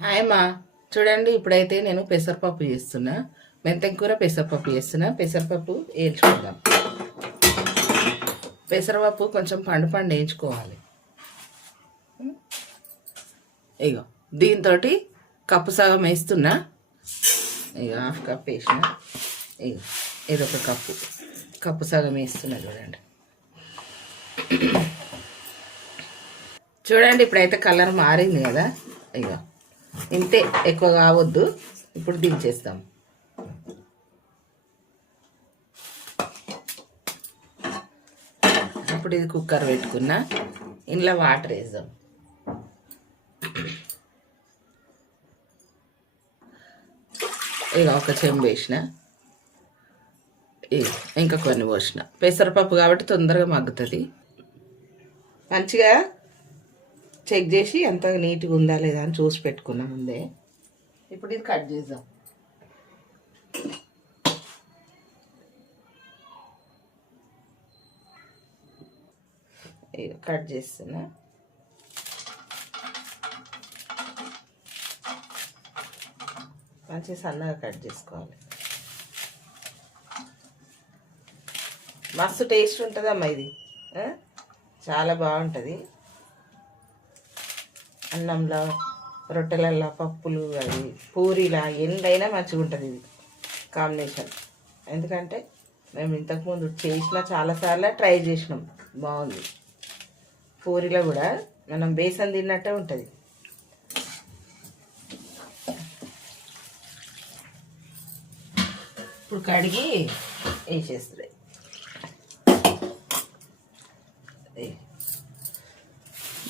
Hi మా చూడండి ఇప్పుడైతే నేను పెసరపప్పు చేస్తున్నా. మెంతం కూర పెసరపప్పు చేస్తున్నా. పెసరపప్పు వేయించుకుందాం. పెసరపప్పు కొంచెం పండు వేయించుకోవాలి. ఇగో దీంతో కప్పు సగం వేస్తున్నా. ఇక హాఫ్ కప్ వేసిన. ఇగో ఇదొక కప్పు సగం వేస్తున్నా. చూడండి ఇప్పుడైతే కలర్ మారింది కదా. ఇగో ఇంతే, ఎక్కువ కావద్దు. ఇప్పుడు దించేస్తాం. ఇప్పుడు ఇది కుక్కర్ పెట్టుకున్నా. ఇంట్లో వాటర్ వేద్దాం. ఇక ఒక చెంబు వేసిన. ఇంకా కొన్ని పోసిన. పెసరపప్పు కాబట్టి తొందరగా మగ్గుతుంది. మంచిగా చెక్ చేసి ఎంత నీట్గా ఉందా లేదా అని చూసి పెట్టుకున్నాం ముందే. ఇప్పుడు ఇది కట్ చేద్దాం. కట్ చేస్తున్నా. మంచిగా సన్నగా కట్ చేసుకోవాలి. మస్తు టేస్ట్ ఉంటుందమ్మా ఇది. చాలా బాగుంటుంది. అన్నంలో, రొట్టెలల్లో, పప్పులు, అది పూరీలా ఎండైనా మంచిగా ఉంటుంది ఇది కాంబినేషన్. ఎందుకంటే మేము ఇంతకుముందు చేసిన చాలాసార్లు ట్రై చేసినాం, బాగుంది. పూరీలో కూడా మనం బేసన్ తిన్నట్టే ఉంటుంది. ఇప్పుడు కడిగి వేసేస్తుంది.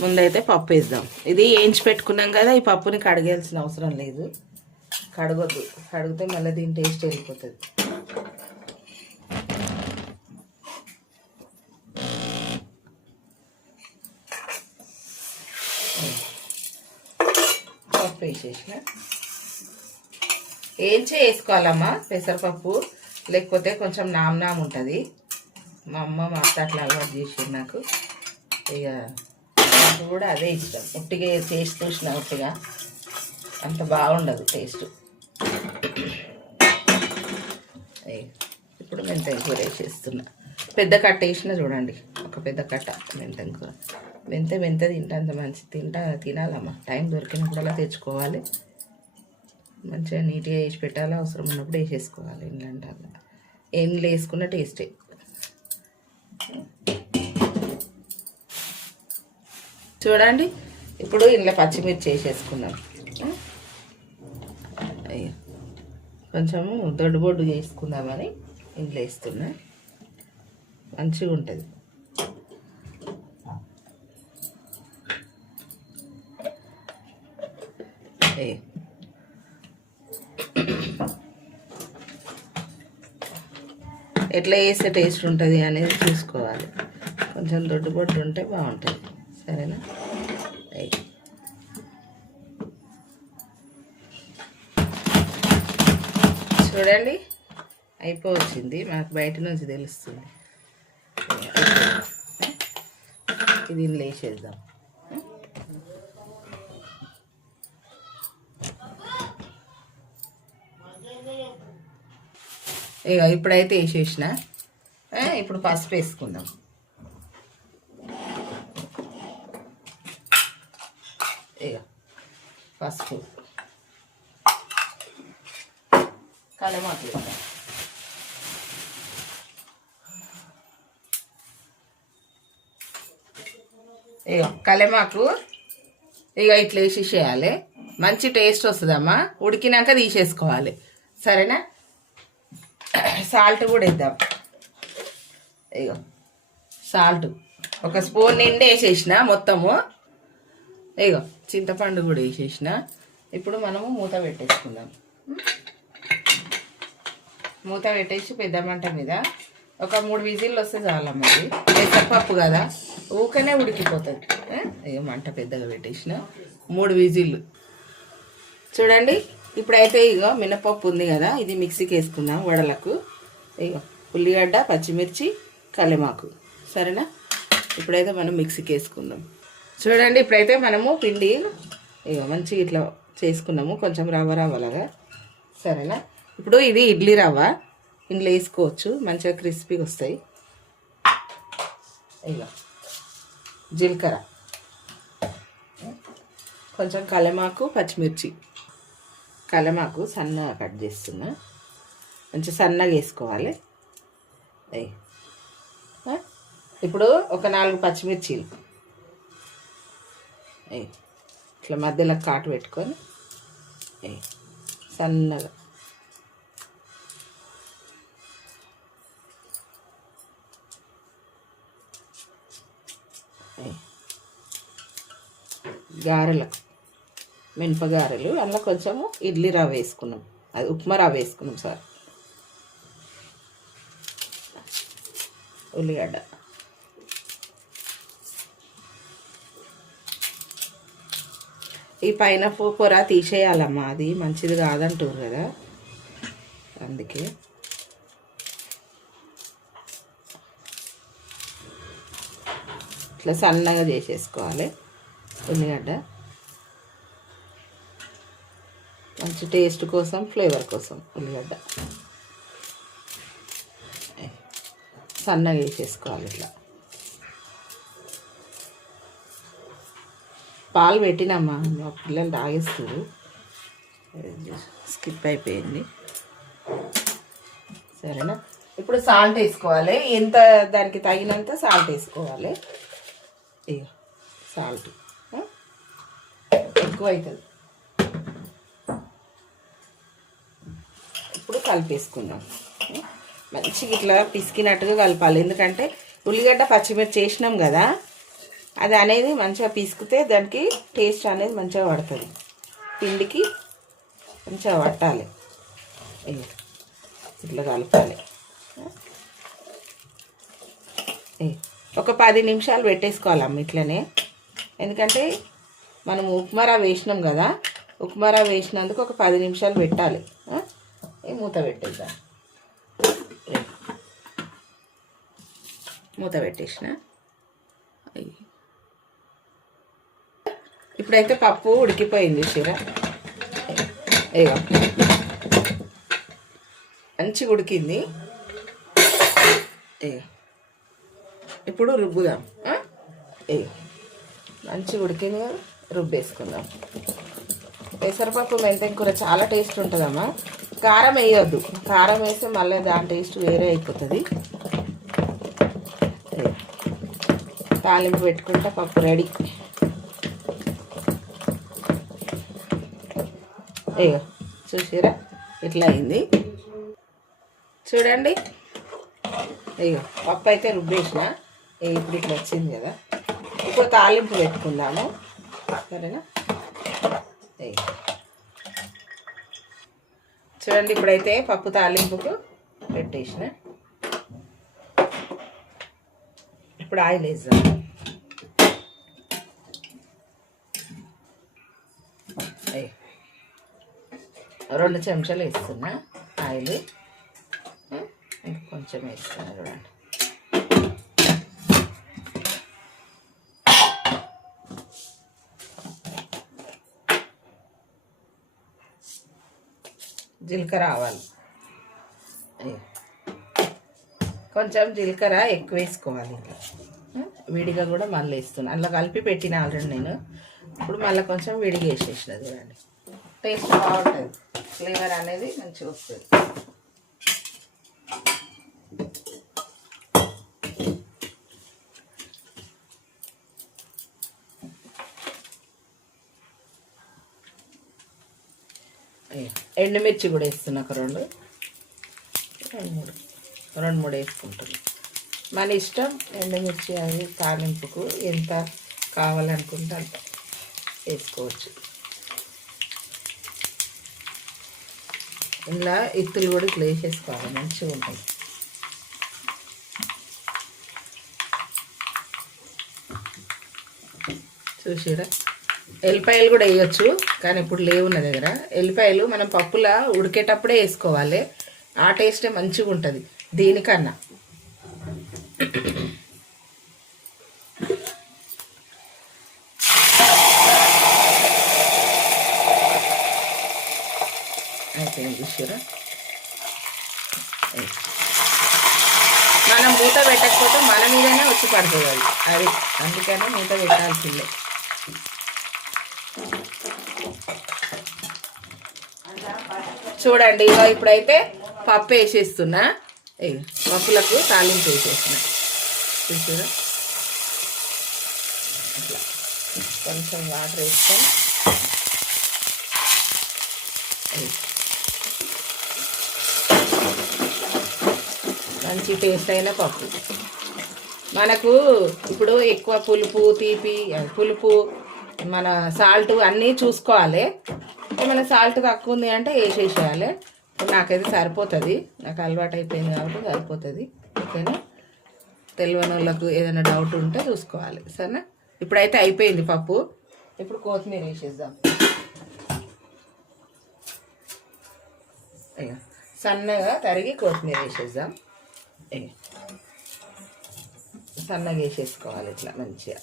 ముందైతే పప్పు వేద్దాం. ఇది వేయించి పెట్టుకున్నాం కదా, ఈ పప్పుని కడిగేయాల్సిన అవసరం లేదు. కడగొద్దు, కడిగితే మళ్ళీ దీని టేస్ట్ వెళ్ళిపోతుంది. పప్పు వేసేసిన. వేసుకోవాలమ్మా పెసరపప్పు, లేకపోతే కొంచెం నామ్ ఉంటుంది. మా అమ్మ అత్త అట్లా అలవాటు చేసింది నాకు. ఇక నాకు కూడా అదే ఇష్టం. ఉట్టిగా చేసి చూసిన, ఉట్టిగా అంత బాగుండదు టేస్ట్. ఇప్పుడు మెంతం కూర వేసేస్తున్నా. పెద్ద కట్ట వేసిన చూడండి, ఒక పెద్ద కట్ట మెంతం కూర. మెంత తింటా, అంత మంచి తినాలమ్మా. టైం దొరికినప్పుడల్లా తెచ్చుకోవాలి. మంచిగా నీట్గా వేసి పెట్టాలి. అవసరం ఉన్నప్పుడు వేసేసుకోవాలి. ఇంట్లో ఎండ్లు వేసుకున్న టేస్టే. చూడండి ఇప్పుడు ఇంట్లో పచ్చిమిర్చి వేసేసుకున్నాం. కొంచెము దొడ్డుబొడ్డు చేసుకుందామని ఇంట్లో వేస్తున్నా. మంచిగా ఉంటుంది. ఎట్లా వేస్తే టేస్ట్ ఉంటుంది అనేది చూసుకోవాలి. కొంచెం దొడ్డుబొడ్డు ఉంటే బాగుంటుంది. సరేనా? చూడండి అయిపోవచ్చింది. మనకు బయట నుంచి తెలుస్తుంది. ఇది ఇందులో వేసేద్దాం. ఇక ఇప్పుడైతే వేసేసిన. ఇప్పుడు పసుపు వేసుకుందాం. ఇక పసుపు, కలమాకు వేద్దాం. ఇక కలమాకు ఇక ఇట్లా వేసేసేయాలి. మంచి టేస్ట్ వస్తుందమ్మా. ఉడికినాక తీసేసుకోవాలి. సరేనా? సాల్ట్ కూడా వేద్దాం. ఇక సాల్ట్ ఒక స్పూన్ నిండి వేసేసిన మొత్తము. ఇగో చింతపండు కూడా వేసేసిన. ఇప్పుడు మనము మూత పెట్టేసుకుందాం. మూత పెట్టేసి పెద్ద మంట మీద ఒక 3 విజిల్లు వస్తే చాలమ్మా. అది పెసరపప్పు కదా, ఊకనే ఉడికిపోతుంది. ఇక మంట పెద్దగా పెట్టేసిన 3 విజిల్లు. చూడండి ఇప్పుడైతే ఇగో మినపప్పు ఉంది కదా, ఇది మిక్సీకి వేసుకుందాం వడలకు. ఇగో ఉల్లిగడ్డ, పచ్చిమిర్చి, కలమాకు. సరేనా? ఇప్పుడైతే మనం మిక్సీకి వేసుకుందాం. చూడండి ఇప్పుడైతే మనము పిండి ఇక మంచిగా ఇట్లా చేసుకున్నాము, కొంచెం రవ్వ రవ్వలాగా. సరేనా? ఇప్పుడు ఇది ఇడ్లీ రవ్వ, ఇందులో వేసుకోవచ్చు, మంచిగా క్రిస్పీగా వస్తాయి. ఇక జీలకర్ర, కొంచెం కలమాకు, పచ్చిమిర్చి. కలమాకు సన్నగా కట్ చేస్తున్నా, మంచిగా సన్నగా వేసుకోవాలి. ఇప్పుడు ఒక 4 పచ్చిమిర్చీలు ఇట్లా మధ్యలో కాటు పెట్టుకొని సన్నగా గారెలకు మినపగారెలు, అందులో కొంచెము ఇడ్లీ రవ్వ వేసుకున్నాం, అది ఉప్మా రవ్వ వేసుకున్నాం సార్. ఉల్లిగడ్డ, ఈ పైన పొర తీసేయాలమ్మా, అది మంచిది కాదంటారు కదా, అందుకే. ఇట్లా సన్నగా చేసేసుకోవాలి ఉల్లిగడ్డ, మంచి టేస్ట్ కోసం, ఫ్లేవర్ కోసం ఉల్లిగడ్డ సన్నగా వేసేసుకోవాలి. ఇట్లా పాలు పెట్టినమ్మా, మా పిల్లలు తాగేస్తారు, స్కిప్ అయిపోయింది. సరేనా? ఇప్పుడు సాల్ట్ వేసుకోవాలి, ఎంత దానికి తగినంత సాల్ట్ వేసుకోవాలి. ఇక సాల్ట్ ఎక్కువ అవుతుంది. ఇప్పుడు కలిపేసుకుందాం, మంచిగా ఇట్లా పిసికినట్టుగా కలపాలి, ఎందుకంటే ఉల్లిగడ్డ పచ్చిమిర్చి చేసినాం కదా, అది అనేది మంచిగా పిసికితే దానికి టేస్ట్ అనేది మంచిగా పడుతుంది, పిండికి మంచిగా పట్టాలి. ఇట్లా కలపాలి. ఒక 10 నిమిషాలు పెట్టేసుకోవాలమ్మ ఇట్లనే, ఎందుకంటే మనం ఉప్మా రవ్వ వేసినాం కదా, ఉప్మా రవ్వ వేసినందుకు ఒక 10 నిమిషాలు పెట్టాలి. మూత పెట్టేద్దాం, మూత పెట్టేసిన. ఇప్పుడైతే పప్పు ఉడికిపోయింది చీర, ఇగో మంచిగా ఉడికింది. ఇప్పుడు రుబ్బుదాం. మంచిగా ఉడికింది కదా, రుబ్బేసుకుందాం. పెసరపప్పు మెంతం కూర చాలా టేస్ట్ ఉంటుందమ్మా. కారం వేయొద్దు, కారం వేస్తే మళ్ళీ దాని టేస్ట్ వేరే అయిపోతుంది. తాలింపు పెట్టుకుంటే పప్పు రెడీ. అయ్యో చూసిరా ఇట్లా అయింది చూడండి. అయ్యో పప్పు అయితే రుబ్బేసిన, ఇప్పుడు ఇట్లా వచ్చింది కదా. ఇప్పుడు తాలింపు పెట్టుకుందాము, సరేనా? చూడండి, ఇప్పుడైతే పప్పు తాలింపుకు పెట్టేసిన. ఇప్పుడు ఆయిల్ వేద్దాం. అయ్యో 2 చెంచాలు వేస్తున్నా ఆయిల్, కొంచెం వేస్తున్నా చూడండి. జీలకర్ర ఆవాలు, కొంచెం జీలకర్ర ఎక్కువ వేసుకోవాలి. ఇంకా విడిగా కూడా మళ్ళీ వేస్తున్నాను, అందులో కలిపి పెట్టిన ఆల్రెడీ నేను. ఇప్పుడు మళ్ళీ కొంచెం విడిగా వేసేసిన చూడండి, టేస్ట్ బాగుంటుంది, ఫ్లేవర్ అనేది మంచిగా వస్తుంది. ఎండుమిర్చి కూడా వేస్తున్నా, ఒక 2 3 వేసుకుంటుంది. మన ఇష్టం, ఎండుమిర్చి అది తాలింపుకు ఎంత కావాలనుకుంటే అంత వేసుకోవచ్చు. ఇలా ఇత్తులు కూడా ఇట్లా వేసేసుకోవాలి, మంచిగా ఉంటుంది. చూసిరా, ఎల్లిపాయలు కూడా వేయచ్చు, కానీ ఇప్పుడు లేవు నా దగ్గర. ఎల్లిపాయలు మనం పప్పులా ఉడికేటప్పుడే వేసుకోవాలి, ఆ టేస్టే మంచిగా ఉంటుంది దీనికన్నా. అయిపోయింది చూసారా. మనం మూత పెట్టకపోతే మన మీదనే వచ్చి పడుతుంది అది అందుకని మూత పెట్టాల్సిందే. చూడండి ఇక ఇప్పుడైతే పప్పు వేసేస్తున్నా. పప్పులకు తాలింపు వేసేస్తున్నా చూసారా. ఇట్లా కొంచెం వాటర్ వేసుకొని మంచి టేస్ట్ అయిన పప్పు. మనకు ఇప్పుడు ఎక్కువ పులుపు మన సాల్ట్ అన్నీ చూసుకోవాలి. ఏమైనా సాల్ట్ తక్కువ ఉంది అంటే వేసేసేయాలి. నాకైతే సరిపోతుంది, నాకు అలవాటు అయిపోయింది కాబట్టి సరిపోతుంది. ఓకేనా, తెలియని వాళ్ళకు ఏదైనా డౌట్ ఉంటే చూసుకోవాలి సరేనా. ఇప్పుడైతే అయిపోయింది పప్పు. ఇప్పుడు కొత్తిమీర వేసేద్దాం. అయ్యో సన్నగా తరిగి కొత్తిమీర వేసేద్దాం. సన్నగా వేసేసుకోవాలి ఇట్లా మంచిగా.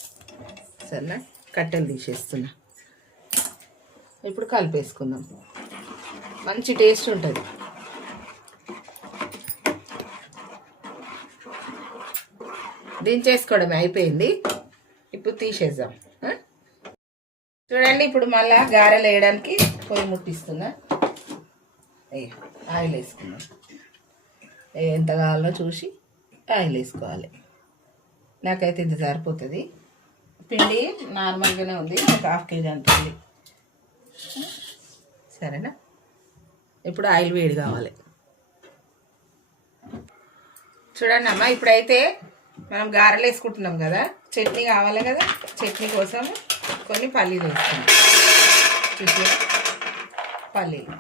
సరేనా, కట్టెలు తీసేస్తున్నా. ఇప్పుడు కలిపేసుకుందాం, మంచి టేస్ట్ ఉంటుంది. దించేసుకోవడమే అయిపోయింది. ఇప్పుడు తీసేద్దాం. చూడండి ఇప్పుడు మళ్ళీ గారెలు వేయడానికి పొయ్యి ముట్టిస్తున్నా. ఆయిల్ వేసుకుందాం. ఎంత కావాలో చూసి ఆయిల్ వేసుకోవాలి. నాకైతే ఇది సరిపోతుంది. పిండి నార్మల్గానే ఉంది, ఒక 1/2 kg అంత ఉంది. సరేనా, ఇప్పుడు ఆయిల్ వేడి కావాలి. చూడండి అమ్మ, ఇప్పుడైతే మనం గారెలు వేసుకుంటున్నాం కదా, చట్నీ కావాలి కదా. చట్నీ కోసం కొన్ని పల్లీలు వేసుకున్నాం. చూసి పల్లీలు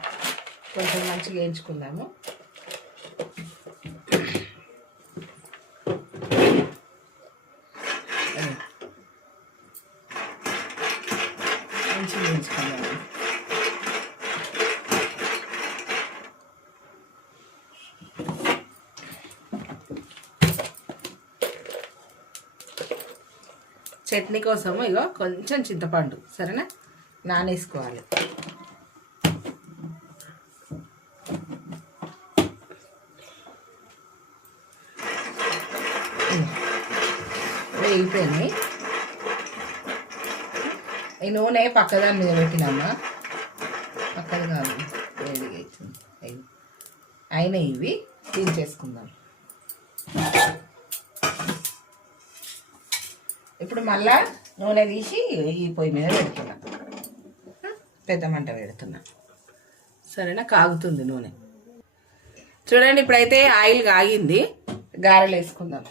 కొంచెం మంచిగా వేయించుకుందాము. మంచిగా వేయించుకుందాము. చట్నీ కోసము ఇగో కొంచెం చింతపండు సరేనా నానేసుకోవాలి. వేగిపోయినాయి. ఈ నూనె పక్కదాని మీద పెట్టినమ్మా, పక్కది కాదు వేడిగా అవుతుంది. అయినాయి ఇవి, దించేసుకుందాం. ఇప్పుడు మళ్ళా నూనె తీసి ఈ పొయ్యి మీద పెడుతున్నా, పెద్ద మంట పెడుతున్నా సరేనా. కాగుతుంది నూనె. చూడండి ఇప్పుడైతే ఆయిల్ కాగింది, గారెలు వేసుకుందాం.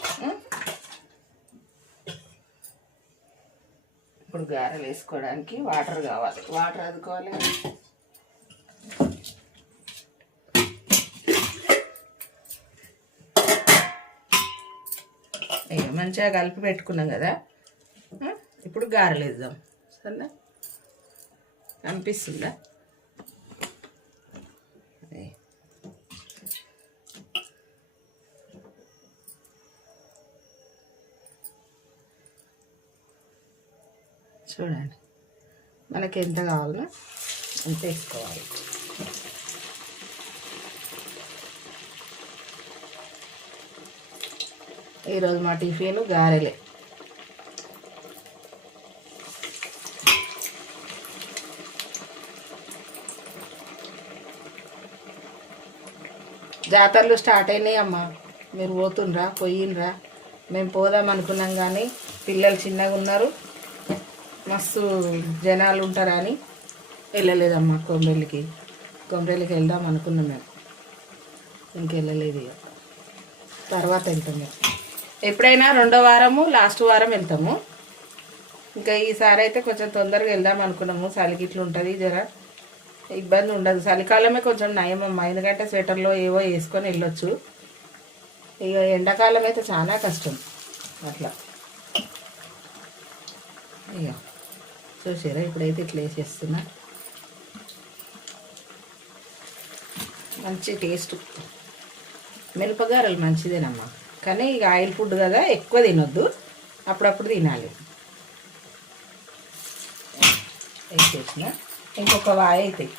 ఇప్పుడు గారెలు వేసుకోవడానికి వాటర్ కావాలి, వాటర్ అదుకోవాలి. మంచిగా కలిపి పెట్టుకున్నాం కదా, ఇప్పుడు గారెలు వేద్దాం సరేనా. అనిపిస్తుందా? చూడండి మనకి ఎంత కావాలో అంత వేసుకోవాలి. ఈరోజు మా టిఫిన్ గారెలే. జాతరలు స్టార్ట్ అయినాయి అమ్మా, మీరు పోతుండ్రా? పోయినరా? మేము పోదాం అనుకున్నాం కానీ పిల్లలు చిన్నగా ఉన్నారు, మస్తు జనాలు ఉంటారని వెళ్ళలేదమ్మా. కొమరెల్లికి వెళ్దాం అనుకున్నాం మేము, ఇంకెళ్ళలేదు. ఇక తర్వాత వెళ్తాం మేము. ఎప్పుడైనా 2వ వారము లాస్ట్ వారం వెళ్తాము. ఇంకా ఈసారి అయితే కొంచెం తొందరగా వెళ్దాం అనుకున్నాము. చలిగిట్లు ఉంటుంది, జర ఇబ్బంది ఉండదు. చలికాలమే కొంచెం నయం అమ్మా, ఎందుకంటే స్వెటర్లో ఏవో వేసుకొని వెళ్ళొచ్చు. ఇక ఎండాకాలం అయితే చాలా కష్టం అట్లా. ఇక చూసారా ఇప్పుడైతే ఇట్లా వేసేస్తున్నా. మంచి టేస్ట్. మిరపగారలు మంచిదేనమ్మా, కానీ ఇక ఆయిల్ ఫుడ్ కదా, ఎక్కువ తినొద్దు, అప్పుడప్పుడు తినాలి. వేసేసిన ఇంకొక వాయి అవుతాయి.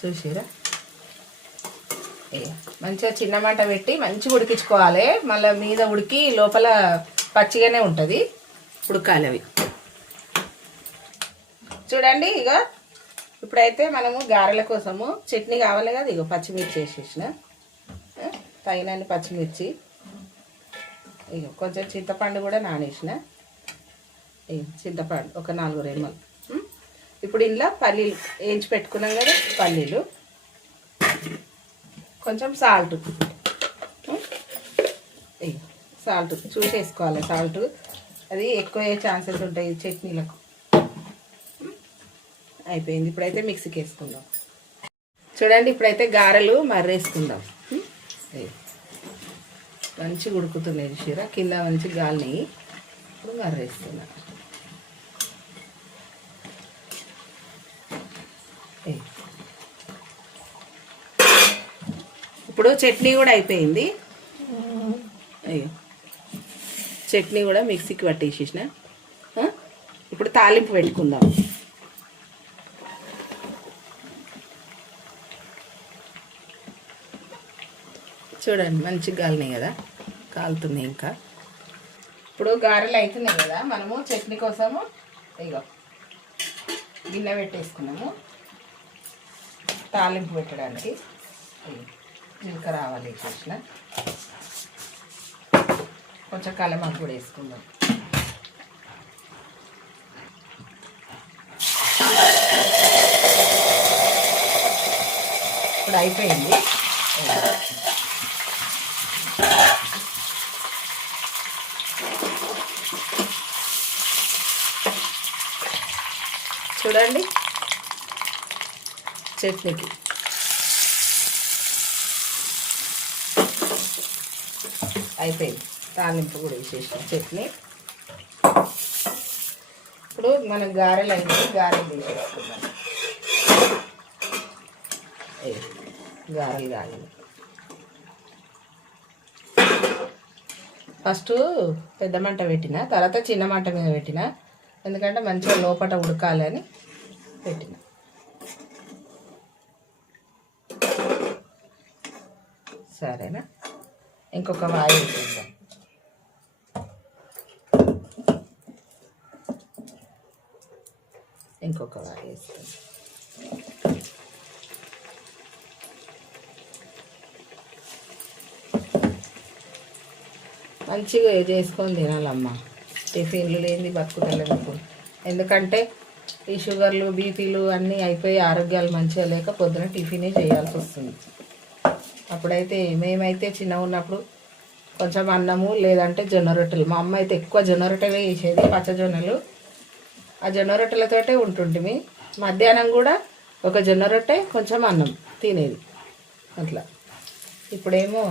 చూసిరా, మంచిగా చిన్న మంట పెట్టి మంచిగా ఉడికించుకోవాలి. మళ్ళీ మీద ఉడికి లోపల పచ్చిగానే ఉంటుంది, ఉడకాలి అవి. చూడండి ఇక ఇప్పుడైతే మనము గారెల కోసము చట్నీ కావాలి కదా, ఇగో పచ్చిమిర్చి వేసేసిన, తగినన్ని పచ్చిమిర్చి, ఇక కొంచెం చింతపండు కూడా నానేసిన, చింతపండు ఒక 4 రెమ్మలు. ఇప్పుడు ఇంట్లో పల్లీలు వేయించి పెట్టుకున్నాం కదా, పల్లీలు, కొంచెం సాల్ట్, సాల్ట్ చూసేసుకోవాలి. సాల్ట్ అది ఎక్కువ అయ్యే ఛాన్సెస్ ఉంటాయి చట్నీలకు. అయిపోయింది. ఇప్పుడైతే మిక్సీకి వేసుకుందాం. చూడండి ఇప్పుడైతే గారెలు మర్రేసుకుందాం. మంచిగా ఉడుకుతున్నాయి చీర, కింద మంచి గాలిని. ఇప్పుడు మర్రేస్తున్నా. ఇప్పుడు చట్నీ కూడా అయిపోయింది. అయ్యో చట్నీ కూడా మిక్సీకి పట్టేసేసిన. ఇప్పుడు తాలింపు పెట్టుకుందాం. చూడండి మంచిగా కాలినాయి కదా, కాలుతున్నాయి ఇంకా. ఇప్పుడు గారెలు అవుతున్నాయి కదా, మనము చట్నీ కోసము ఇగో గిన్నె పెట్టేసుకున్నాము తాలింపు పెట్టడానికి. జీలకర్ర ఆవాలు వేసేసిన, కొంచెం కలమాకు కూడా వేసుకుందాం. ఇప్పుడు అయిపోయింది. చూడండి చట్నీకి అయిపోయింది. తాలింపు కూడా వేసేసిన చట్నీ. ఇప్పుడు మనం గారెలు అయినాయి, గారెలు తీసేసుకుందాం. గారెలు కాలేదు. ఫస్ట్ పెద్ద మంట పెట్టిన, తర్వాత చిన్న మంట మీద పెట్టిన, ఎందుకంటే మంచిగా లోపల ఉడకాలి అని పెట్టిన. సరేనా, ఇంకొక వాయి వేసేద్దాం. ఇంకొక వాయి వేస్తాం. మంచిగా చేసుకొని తినాలమ్మా. టిఫిన్లు లేని బతుకుతలేదు. ఎందుకంటే ఈ షుగర్లు బీపీలు అన్నీ అయిపోయి ఆరోగ్యాలు మంచిగా లేక పొద్దున టిఫినే చేయాల్సి వస్తుంది. అప్పుడైతే మేమైతే చిన్నగా ఉన్నప్పుడు కొంచెం అన్నము లేదంటే జొన్న రొట్టెలు. మా అమ్మ అయితే ఎక్కువ జొన్న రొట్టెలే వేసేది, పచ్చజొన్నలు. ఆ జొన్న రొట్టెలతోటే ఉంటుంటిమి. మధ్యాహ్నం కూడా ఒక జొన్న రొట్టె కొంచెం అన్నం తినేది అట్లా. ఇప్పుడేమో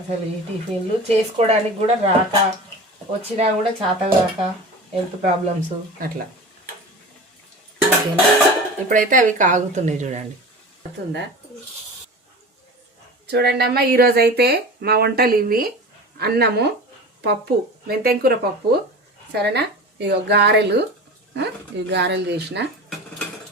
అసలు ఈ టిఫిన్లు చేసుకోవడానికి కూడా రాక, వచ్చినా కూడా చేతగాక, హెల్త్ ప్రాబ్లమ్స్ అట్లా. ఓకేనా, ఇప్పుడైతే అవి కాగుతున్నాయి. చూడండి అవుతుందా? చూడండి అమ్మ, ఈరోజు అయితే మా వంటలు ఇవి. అన్నము, పప్పు, మెంతెంకూర పప్పు, సరేనా. ఇక గారెలు, ఇవి గారెలు చేసిన,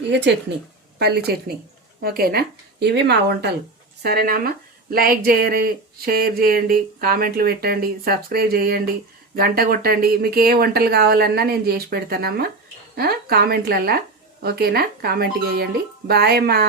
ఇక చట్నీ, పల్లి చట్నీ. ఓకేనా, ఇవి మా వంటలు. సరేనా అమ్మ, లైక్ చేయరు, షేర్ చేయండి, కామెంట్లు పెట్టండి, సబ్స్క్రైబ్ చేయండి, గంట కొట్టండి. మీకు ఏ వంటలు కావాలన్నా నేను చేసి పెడతానమ్మా కామెంట్లల్లా. ఓకేనా, కామెంట్ చేయండి. బాయ్ అమ్మా.